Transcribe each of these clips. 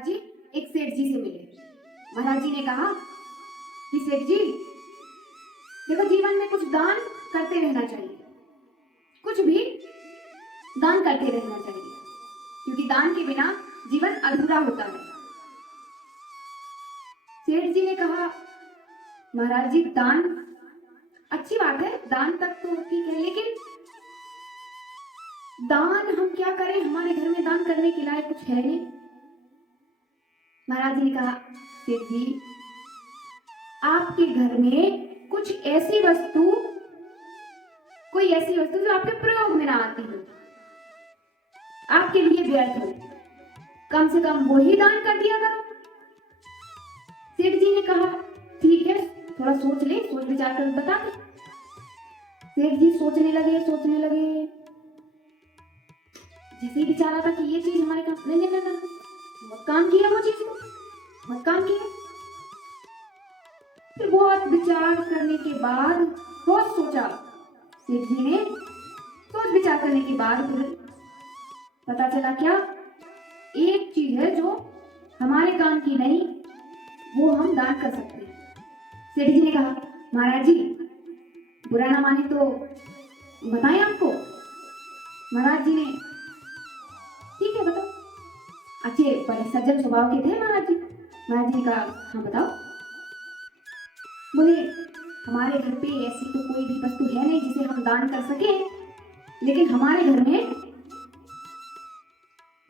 महाराज जी एक सेठ जी से मिले। महाराज जी ने कहा कि सेठ जी देखो, जीवन में कुछ दान करते रहना चाहिए, कुछ भी दान करते रहना चाहिए, क्योंकि दान के बिना जीवन अधूरा होता है। सेठ जी ने कहा महाराज जी दान अच्छी बात है, दान तक तो ठीक है, लेकिन दान हम क्या करें, हमारे घर में दान करने के लायक कुछ है नहीं। महाराज जी ने कहा सेठ जी आपके घर में कुछ ऐसी वस्तु, कोई ऐसी वस्तु जो आपके प्रयोग में ना आती हो, आपके लिए व्यर्थ हो, कम से कम वो ही दान कर दिया करो। सेठ जी ने कहा ठीक है, थोड़ा सोच ले, सोच विचार कर बता दे। सेठ जी सोचने लगे, जैसे ही विचारा था कि ये चीज हमारे काम नहीं, मत काम किया, वो चीज मत काम किया। फिर बहुत विचार करने के बाद, बहुत सोचा सेठ जी ने, सोच विचार करने के बाद फिर पता चला क्या, एक चीज है जो हमारे काम की नहीं, वो हम दान कर सकते हैं। सेठ जी ने कहा महाराज जी बुरा ना माने तो बताएं आपको। महाराज जी ने ठीक है बताओ। अच्छे बड़े सज्जन स्वभाव के थे महाराज जी। महाराज जी ने कहा हाँ बताओ। बोले हमारे घर पे ऐसी तो कोई भी वस्तु है नहीं जिसे हम दान कर सके, लेकिन हमारे घर में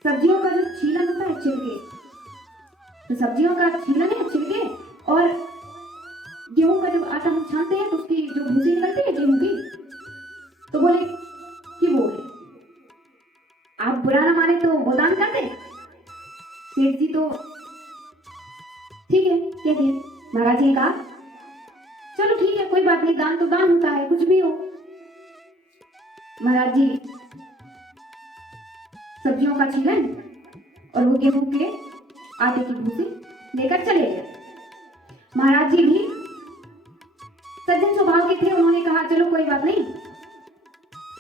सब्जियों का जो छीलन होता है, छिलके, तो सब्जियों का छीलन है, छिलके, और गेहूं का जो आटा हम छानते हैं तो उसकी जो भूसी निकलती है गेहूं की, तो बोले कि वो है, आप बुरा ना माने तो वो दान कर दे। सेठ जी तो ठीक है कह दिए। महाराज जी ने कहा चलो ठीक है, कोई बात नहीं, दान तो दान होता है, कुछ भी हो। महाराज जी सब्जियों का छीलन और वो गेहूं के आटे की भूसी लेकर चले गए। महाराज जी भी सज्जन स्वभाव के थे, उन्होंने कहा चलो कोई बात नहीं,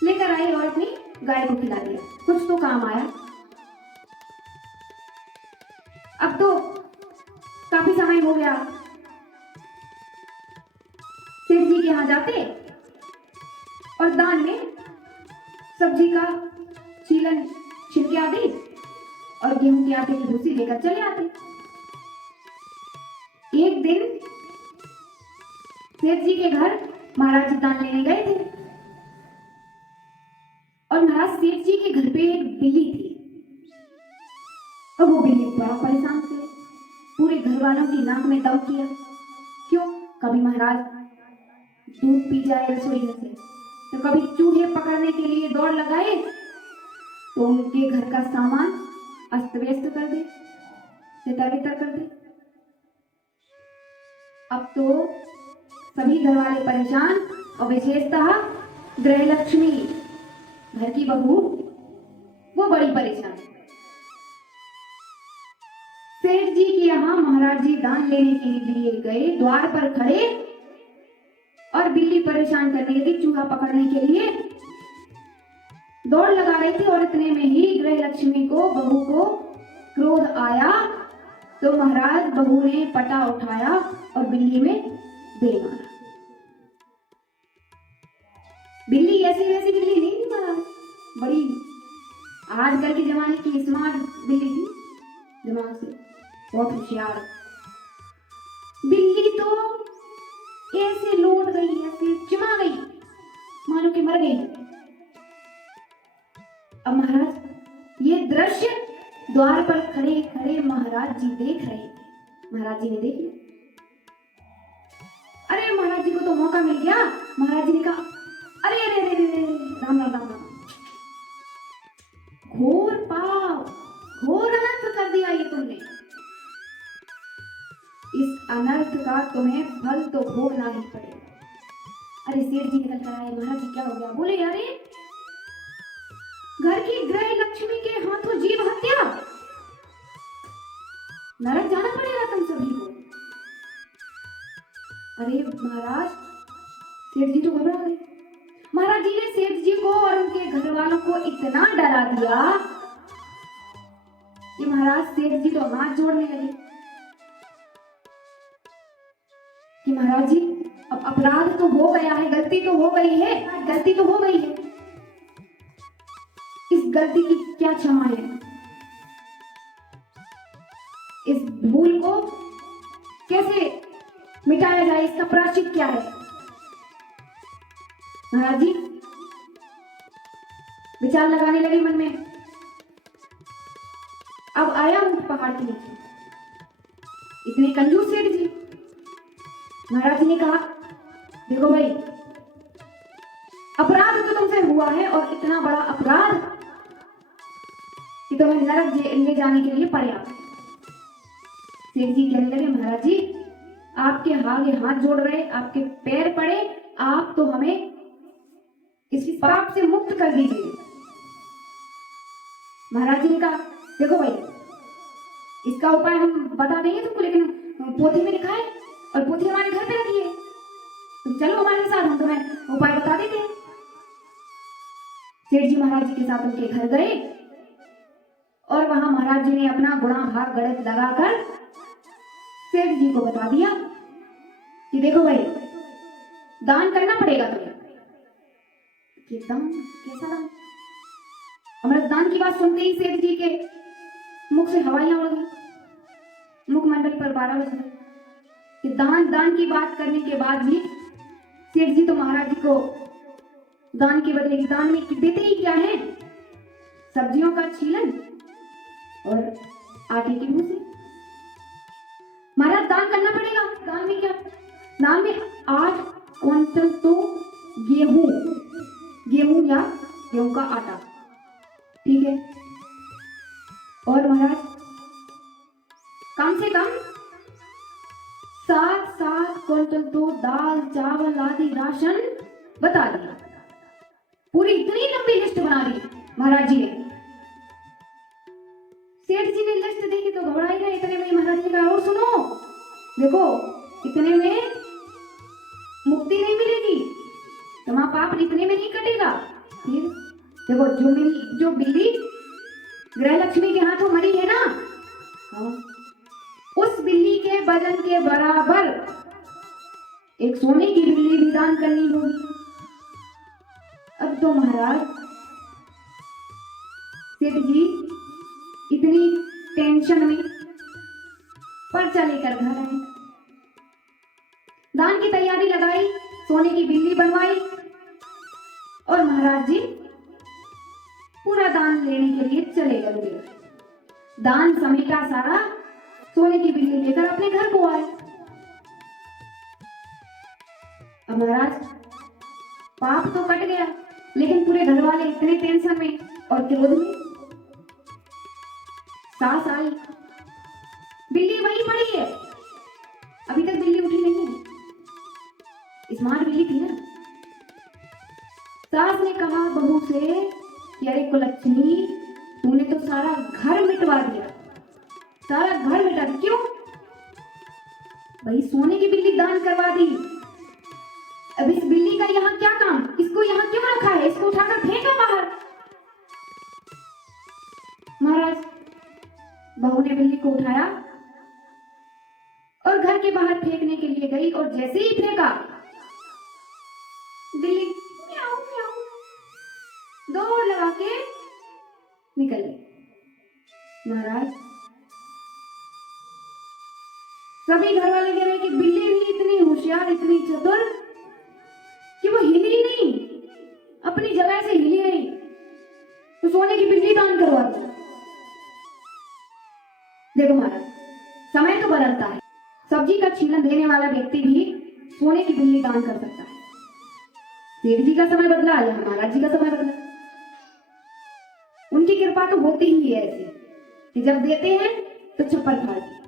लेकर आए और अपनी गाय को खिला दिया, कुछ तो काम आया। अब तो काफी समय हो गया, सेठ जी के यहाँ जाते और दान में सब्जी का छीलन, छिलके आदि और गेहूं के आटे की भूसी लेकर चले आते। एक दिन सेठ जी के घर महाराज जी दान लेने गए थे और महाराज सेठ जी के घर पे एक बिल्ली थी और वो बिल्ली बड़ा परेशान थे। पूरे घर वालों की नाक में दम किया, क्यों, कभी महाराज दूध पी जाए रसोई में से, तो कभी चूहे पकड़ने के लिए दौड़ लगाए तो उनके घर का सामान अस्त व्यस्त कर दे, तितर बितर कर दे। अब तो सभी घर वाले परेशान और विशेषतः गृह लक्ष्मी, घर की बहू, वो बड़ी परेशान। सेठ जी के यहाँ महाराज जी दान लेने के लिए गए, द्वार पर खड़े और बिल्ली परेशान करने लगी, चूहा पकड़ने के लिए दौड़ लगा रही थी। और इतने में ही गृह लक्ष्मी को, बहू को क्रोध आया तो महाराज बहू ने पटा उठाया और बिल्ली में दे मारा। बिल्ली ऐसी वैसी बिल्ली नहीं थी महाराज, बड़ी आजकल के जमाने की स्मार्ट बिल्ली थी, दिमाग से बहुत होशियार। बिल्ली तो ऐसे लौट गई, ऐसे चिमा गई, मानो कि मर गई। अब महाराज ये दृश्य द्वार पर खड़े खड़े महाराज जी देख रहे थे। महाराज जी ने देख लिया, अरे महाराज जी को तो मौका मिल गया। महाराज जी ने कहा अरे अरे अरे अरे राम राम राम राम, घोर पाप, घोर अनर्थ कर दिया ये तुमने, इस अनर्थ का तुम्हें फल तो भोगना ही पड़ेगा। अरे सेठ जी निकल कर आए, महाराज जी क्या हो गया? बोले अरे घर की गृह लक्ष्मी के हाथों जीव हत्या, नरक जाना पड़ेगा तुम सभी को। अरे महाराज, सेठ जी तो घबरा गए। महाराज जी ने सेठ जी को और उनके घर वालों को इतना डरा दिया कि महाराज सेठ जी तो हाथ जोड़ने लगे कि महाराज जी अब अपराध तो हो गया है, गलती तो हो गई है, गलती तो हो गई है, इस गलती की क्या क्षमा है, इस भूल को कैसे मिटाया जाए, इसका प्रायश्चित क्या है। महाराज जी विचार लगाने लगे मन में। अब आया ऊंट पहाड़ के नीचे, इतने कंजूस सेठ जी। महाराज जी ने कहा देखो भाई, अपराध तो तुमसे हुआ है और इतना बड़ा अपराध कि तुम्हें नरक ले जाने के लिए पर्याप्त है। सेठ जी कहने लगे महाराज जी आपके आगे हाथ जोड़ रहे, आपके पैर पड़े, आप तो हमें इस पाप से मुक्त कर दीजिए। महाराज जी ने कहा देखो भाई, इसका उपाय हम बता देंगे तुमको, लेकिन पोथी में लिखा है और पोथी हमारे घर पे रखी है, तुम चलो हमारे साथ, हम तुम्हें उपाय बता देते हैं। सेठ जी महाराज जी के साथ उनके घर गए और वहां महाराज जी ने अपना गुणा भाग गणित लगाकर सेठ जी को बता दिया कि देखो भाई, दान करना पड़ेगा तुम्हें। कि दान? कैसा दान? अमृत दान की बात सुनते ही सेठ जी के मुख से हवाइयां उड़ गई, मुखमंडल पर 12 बज गए कि दान दान की बात करने के बाद भी सेठ जी तो महाराज जी को दान के बदले दान में देते ही क्या है, सब्जियों का छीलन और आटे की भूसी। महाराज दान करना पड़ेगा। दान में क्या? दान में 8 क्विंटल तो गेहूं या गेहूं का आटा, ठीक है, और महाराज कम से कम 7 क्विंटल तो दाल चावल आदि राशन बता दिया। पूरी इतनी लंबी लिस्ट बना दी महाराज जी ने। सेठ जी ने लिस्ट देखी तो घबरा ही गए। इतने में महाराज जी ने कहा और सुनो, देखो इतने में मुक्ति नहीं मिलेगी, तुम्हारा पाप इतने में नहीं कटेगा। फिर देखो जो बिल्ली गृह लक्ष्मी के हाथों मरी है ना, हाँ, उस बिल्ली के वजन के बराबर एक सोने की बिल्ली भी दान करनी होगी। अब तो महाराज सेठ जी इतनी टेंशन में पर्चा लेकर घर आए, दान की तैयारी लगाई, सोने की बिल्ली बनवाई और महाराज जी पूरा दान लेने के लिए चले गए। दान समेटा सारा, सोने की बिल्ली लेकर अपने घर को आए। अब महाराज पाप तो कट गया, लेकिन पूरे घर वाले इतने टेंशन में और क्रोध में। सास आई, बिल्ली वहीं पड़ी है, अभी तक बिल्ली उठी नहीं है, स्मार्ट बिल्ली थी ना। सास ने कहा बहू से कि अरे कुलच्छनी, तूने तो सारा घर मिटवा दिया, सारा घर मिटा। क्यों? भाई सोने की बिल्ली दान करवा दी, अब इस बिल्ली का यहाँ क्या काम, इसको यहाँ क्यों रखा है, इसको उठाकर फेंका बाहर। महाराज बहू ने बिल्ली को उठाया और घर के बाहर फेंकने के लिए गई और जैसे ही फेंका, बिल्ली म्याऊ म्याऊ दौड़ लगा के निकल गई। महाराज सभी घर वाले कह रहे कि बिल्ली भी इतनी होशियार, इतनी चतुर कि वो हिली नहीं, अपनी जगह से हिली नहीं, तो सोने की बिल्ली दान करवा दी। देखो महाराज, समय तो बदलता है, सब्जी का छीलन देने वाला व्यक्ति भी सोने की बिल्ली दान कर सकता है। सेठ जी का समय बदला या महाराज जी का समय बदला, उनकी कृपा तो होती ही है ऐसी कि जब देते हैं तो छप्पर फाड़ दी।